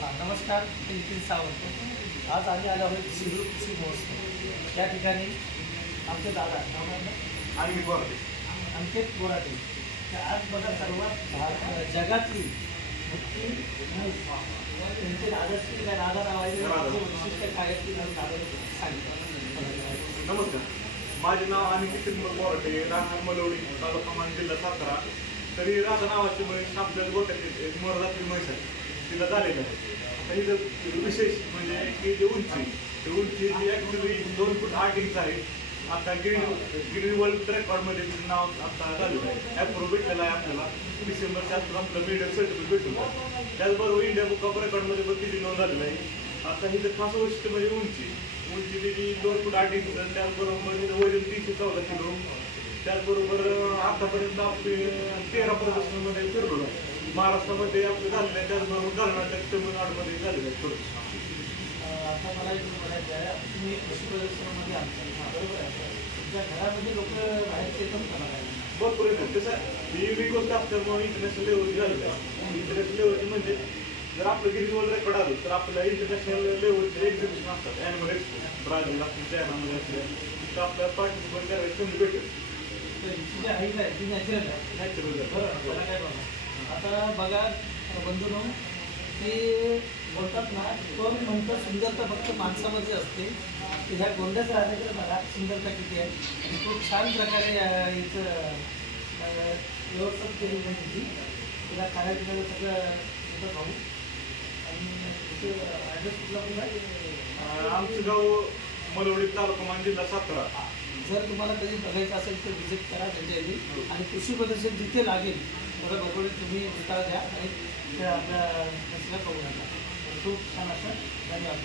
नमस्कार, मी नितीन सावंत. आज आम्ही आलो आहोत शिरूर कृषी महोत्सव. त्या ठिकाणी आमचे दादा आणि बोराटे अंकित बोराटे आज बघा सर्वात जगातली मुक्ती त्यांचे दादाश्री काय दादा नावाचे विशिष्ट कार्याची सांगितलं. नमस्कार, माझे नाव अनिकेत बोराटे, राहणार मलवडी, तालुका मान, जिल्हा सातारा. तरी राधा नावाची म्हैस आपल्या गोट्यात एक मोरजातली म्हैस आहे, तिला झालेलं आहे. आता इथं विशेष म्हणजे की जी उंची जी ॲक्च्युली 2 फूट 8 इंच आहे. आता गिरणी वर्ल्ड रेकॉर्डमध्ये तिचं नाव आता झालेलं आहे, ॲप्रूव्ह भेटलेलं आहे आपल्याला. डिसेंबरच्या आसपास आपलं मीडियम सर्टिफिकेट भेटून जातं. त्याचबरोबर इंडिया बुक ऑफ रेकॉर्डमध्ये पण तिची नोंद झालेलं आहे. आता हिचं खास वैशिष्ट्य म्हणजे उंची तिची 2 फूट 8 इंच. त्याचबरोबर हिचं वजन 314 किलो. त्याचबरोबर आतापर्यंत आपले 13 प्रदर्शनामध्ये फिरलो आहे. महाराष्ट्रामध्ये आपलं झालेलं आहे, त्याचबरोबर कर्नाटक, तमिळनाडूमध्ये झालेलं आहे. आता मला एक म्हणायचं आहे, तुम्ही कृषी प्रदर्शनामध्ये आमचा बरोबर आहे. तुमच्या घरामध्ये लोक बाहेरचे येतात का बघायला? भरपूर येतात. कसं ही युनिक गोष्ट असल्यामुळे इंटरनॅशनल लेवलची झालेलं आहे. इंटरनॅशनल लेवलची म्हणजे जर आपलं गिरणी वर्ल्ड रेकॉर्ड आलं तर आपल्याला इंटरनॅशनल लेवलचे एक्झिबिशन असतात, ॲन्युअल एक्झिबिशन. ब्राझील असतील, चायनामध्ये असतील, तर आपल्याला पार्टिसिपेट करायची संधी भेटेल. जी हाईट आहे ती नॅचरल आहे. नॅचरल बरं, त्याला काय बघा. आता बघा बंधूंनो, ते बोलतात ना, कोण म्हणतं सुंदरता फक्त माणसामध्ये असते. की ह्या गोंड्याचं राहण्याकडे बघा सुंदरता किती आहे. आणि खूप छान प्रकारे याचं व्यवस्था केली आहे तिची. तिला खाण्यापिण्याला सगळं होतं भाऊ. आणि ॲड्रेस कुठला कुठला? आमचं गाव मलवडी, तालुका मान, जिल्हा सातारा. जर तुम्हाला कधी बघायचं असेल तर व्हिजिट करा त्यांच्या इथे. आणि कृषी प्रदर्शन जिथे लागेल तर बघून तुम्ही उतारा द्या आणि त्या आपल्या बघू नका. खूप छान असं धन्यवाद.